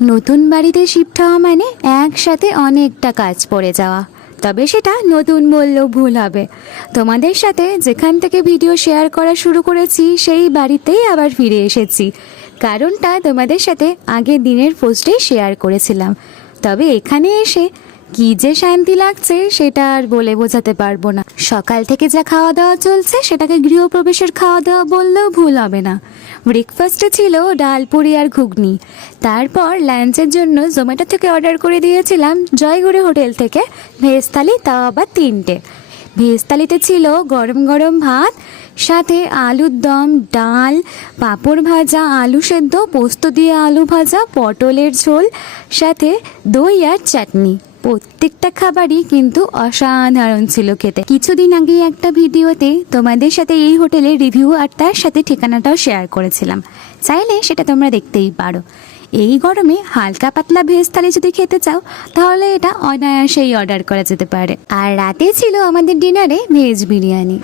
নতুন বাড়িতে শিফট হওয়া মানে একসাথে অনেকটা কাজ পড়ে যাওয়া, তবে সেটা নতুন বললেও ভুল হবে। তোমাদের সাথে যেখান থেকে ভিডিও শেয়ার করা শুরু করেছি সেই বাড়িতেই আবার ফিরে এসেছি। কারণটা তোমাদের সাথে আগের দিনের পোস্টেই শেয়ার করেছিলাম। তবে এখানে এসে কি যে শান্তি লাগছে সেটা আর বলে বোঝাতে পারবো না। সকাল থেকে যা খাওয়া দাওয়া চলছে সেটাকে গৃহপ্রবেশের খাওয়া দাওয়া বললেও ভুল হবে না। ব্রেকফাস্টে ছিল ডাল পুরি আর ঘুগনি। তারপর লাঞ্চের জন্য জোম্যাটো থেকে অর্ডার করে দিয়েছিলাম জয়গুড়ি হোটেল থেকে ভেজ থালি, তাও আবার 3টে। ভেজ থালিতে ছিল গরম গরম ভাত, সাথে আলুর দম, ডাল, পাঁপড় ভাজা, আলু সেদ্ধ, পোস্ত দিয়ে আলু ভাজা, পটলের ঝোল, সাথে দই আর চাটনি। প্রত্যেকটা খাবারই কিন্তু অসাধারণ ছিল খেতে। কিছুদিন আগে একটা ভিডিওতে তোমাদের সাথে এই হোটেলের রিভিউ আর তার সাথে ঠিকানাটাও শেয়ার করেছিলাম, চাইলে সেটা তোমরা দেখতেই পারো। এই গরমে হালকা পাতলা ভেজ থালি যদি খেতে চাও তাহলে এটা অনায়াসেই অর্ডার করা যেতে পারে। আর রাতে ছিল আমাদের ডিনারে ভেজ বিরিয়ানি।